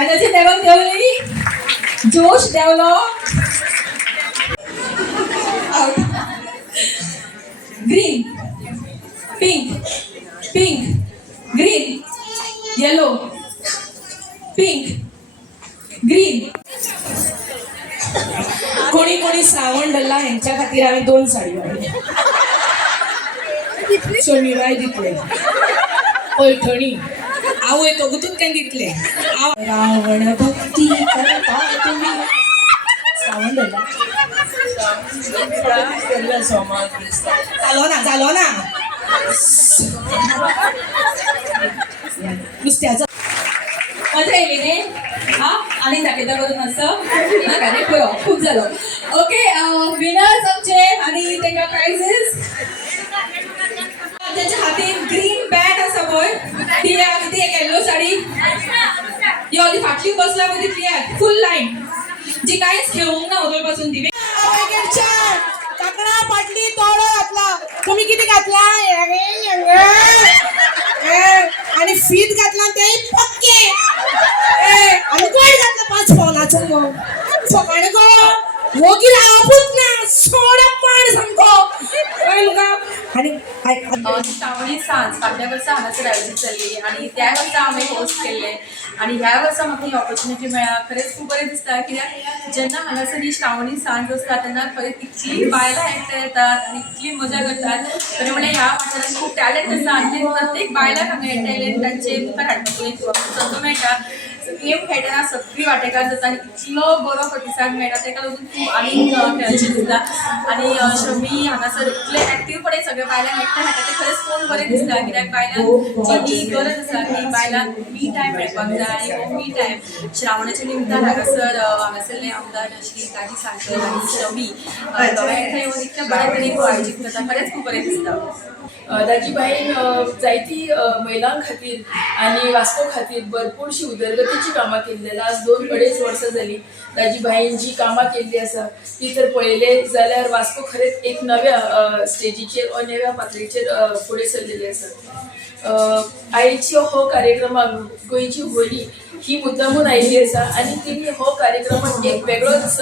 Energy level देवली, जोश देवलो. Green, pink, pink, green, yellow, pink, green. कोणी कोणी श्रावण धरला ह्यांच्या खातीर आम्ही 2 साडी वाडली. शनिवार दितले पैठणी आवय तो गुतून तें दितले. रावण भक्ती करता तुम्ही श्रावण धरला चालो ना नुस्त्याचं मजा येयली न्ही. हा आणि दाखयता करून असं नाका न्ही पळय खूप झालो. ओके विनर्स आमचे आणि तेंका प्राइजेस. त्याच्या हातीन ग्रीन बॅट आसा पळय ती किती एक येलो साडी यो ती फाटली बसला पळय ती क्लियर फुल लाईन जी काहीच खेळूंक ना उदळ पासून ती काकडा फाटली तोडो घातला. तुम्ही किती घातला आणि फीत घातला ते पक्के आणि कोण घातला 5 पावलाचं फकाण गो होगी रापूत ना सोडा पाण सामको आणि श्रावणी सांज फाटल्या वर्सा हांगासर आयोजीत जाल्ली आणि त्या वर्सा हांवें होस्ट केल्लें आणि ह्या वर्सा म्हाका ही ऑपॉर्च्युनिटी मेळ्ळा. खरेंच खूब बरें दिसता कित्याक जेन्ना हांगासर ही श्रावणी सांज आसता तेन्ना खरेंच इतली बायलां एकठांय येतात आणि इतली मजा करतात. खरें म्हणल्यार ह्या वाठारांत खूब टॅलंट आसा आनी प्रत्येक बायलाक हांगा एकठांयले तांचे मुखार हाडपाक एक संद मेळटा. गेम खेळटना सगळीं वांटेकार जाता आनी इतलो बरो प्रतिसाद मेळटा ताका लागून खूब आनीक खेळचें दिसता. आनी मी हांगासर इतले एक्टीवपणे सगळे बायलांक एकठांय हाडटा तें खरेंच खूब बरें दिसता. कित्याक बायलांक जी गरज आसा की बायलांक मी टायम मेळपाक जाय आनी हो मी टायम श्रावणाच्या निमतान हांगासरले आमदार श्री दाजी साळकर आनी शमी दोगांय एकठांय येवन इतल्या बऱ्या तरेन आयोजीत करता. खरेंच खूब बरें दिसता. दाजीबाईन जायती महिलां खातीर आनी वास्को खातीर भरपूरशी उदरगतीची कामां केल्ली. लास्ट 2-2.5 वर्सां जालीं दाजीबाईन जी कामां केल्ली आसा ती तर पळयले जाल्यार वास्को खरेंच एक नव्या स्टेजीचेर वा नव्या पातळीचेर फुडें सरलेली आसा. आयची हो कार्यक्रमाक गोंयची होली ही मुद्दामून आयिल्ली आसा आनी तिणी हो कार्यक्रमाक एक वेगळोच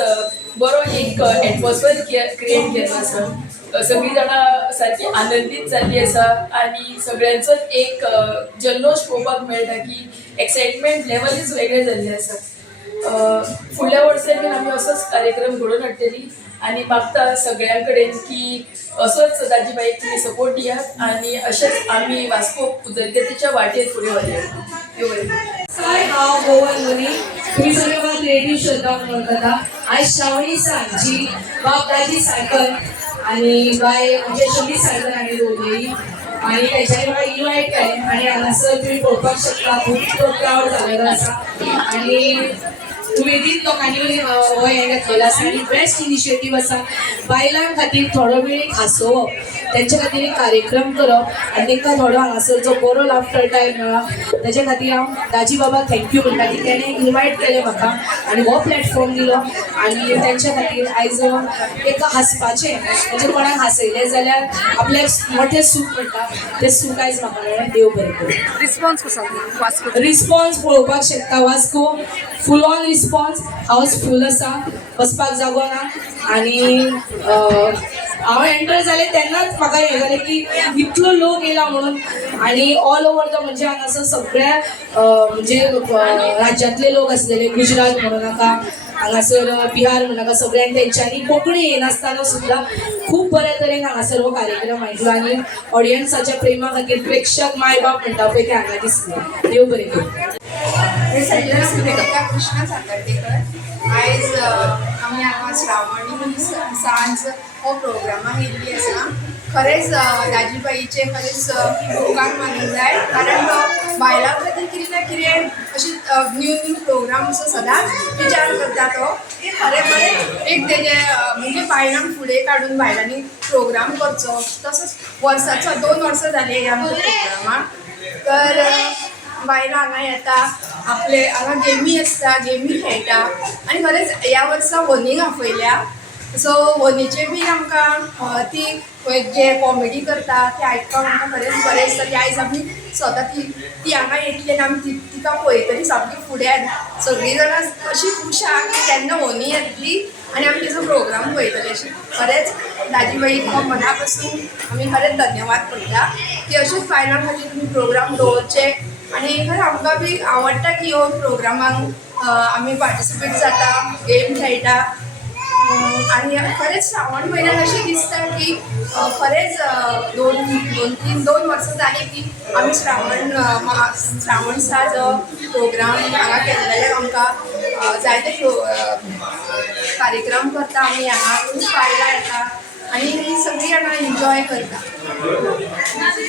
बरो एक एटमॉस्फियर क्रिएट केल्लो आसा. सगळीं जाणां सारकी आनंदीत जाल्ली आसा आनी सगळ्यांचोच एक जल्लोश पळोवपाक मेळटा की एक्सायटमेंट लेवलूच वेगळें जाल्लें आसा. फुडल्या वर्सांनी आमी असोच कार्यक्रम घडोवन हाडटली आनी मागता सगळ्यां कडेन की असोच दाजीबाईक तुमी सपोर्ट दियात आनी अशेंच आमी वास्को उदरगतीच्या वाटेर फुडें व्हरया. हांव गोवन मुनी तुम्ही सगळे बाबा रेडिओ श्रोता म्हणटा. आज श्रावणी सांज जी बाब दाजी साळकर आणि बाय आमच्या शमी साळकर हांणी दवरलेली आणि त्याच्यानी म्हाका इन्वायट केलें आणि हांगासर तुम्ही पळोवपाक शकता खूब क्रावड जाल्लो आसा आणि उमेदीन लोकांनी हो हें घेतलेलो आसा आनी बेस्ट इनिशिएटीव आसा. बायलां खातीर थोडो वेळ हांसोवप तेंच्या खातीर एक कार्यक्रम करप आनी तांकां थोडो हांगासर जो बरो लाफ्टर टायम मेळ्ळा तेच्या खातीर हांव दाजी बाबा थँक्यू म्हणटा की तेणें इन्वायट केलें म्हाका आनी हो प्लॅटफॉर्म दिलो आनी तेंच्या खातीर आयज एक हांसपाचें म्हणजे कोणाक हांसयलें जाल्यार आपलें मोठें सूख म्हणटा तें सूख आयज म्हाका मेळ्ळें. देव बरें करूं. रिस्पॉन्स कसो वास्को रिस्पॉन्स पळोवपाक शकता वास्को फूल ऑन रिस्पॉन्स हाऊसफुल आसा बसपाक जागो ना आनी हांव एंटर जालें तेन्नाच म्हाका हें जालें की इतलो लोक येयला म्हणून आनी ऑल ओवर द म्हणजे हांगासर सगळ्या म्हणजे राज्यांतले लोक आसलेले गुजरात म्हणू नाका हांगासर बिहार म्हणू नाका सगळ्यांनी तेंच्यांनी कोंकणी येनासतना सुद्दां खूब बऱ्या तरेन हांगासर हो कार्यक्रम आयिल्लो आनी ऑडियन्साच्या प्रेमा खातीर प्रेक्षक माय बाप म्हणटा पळय ते हांगा दिसले. देव बरें करूं. कृष्णा सातर्डेकर आयज आमी हांगा श्रावणी सांज हो प्रोग्रामाक येयल्ली आसा. खरेंच दाजीबाईचे खरेंच उपकार मानूंक जाय कारण बायलां खातीर कितें ना कितें अशी न्यू प्रोग्राम असो सदांच विचार करता तो की खरें बरें एक तेजे म्हणजे बायलांक फुडें काडून बायलांनी प्रोग्राम करचो. तसोच वर्साचो 2 वर्सां जाली ह्या प्रोग्रामाक तर बायलां हांगा येता आपले हांगा गेमी आसता गेमी खेळटा आनी खरेंच ह्या वर्सा वनींग आपयल्या सो वनीचे बी आमकां ती पळय जे कॉमेडी करता ते आयकपाक आमकां खरेंच बरें दिसता ती आयज आमी स्वता ती हांगा येतली आनी आमी तिका पळयतली सामकी फुड्यान सगळीं जाणां अशी खूश आहा की केन्ना होनी येतली आनी आमी तिजो प्रोग्राम पळयतले अशें खरेंच दाजी बाईक मना पासून आमी खरेंच धन्यवाद म्हणटा की अशेंच फायनल खातीर तुमी प्रोग्राम दवरचे आनी खरें आमकां बी आवडटा की ह्यो प्रोग्रामांक आमी पार्टिसिपेट जाता गेम खेळटा आनी खरेंच श्रावण म्हयन्यान अशें दिसता की खरेंच दोन वर्सां जालीं की आमी श्रावण साज प्रोग्राम हांगा केल्लेले आमकां जायते कार्यक्रम करता आमी हांगा खूब फायदा येता आनी सगळीं जाणां एन्जॉय करता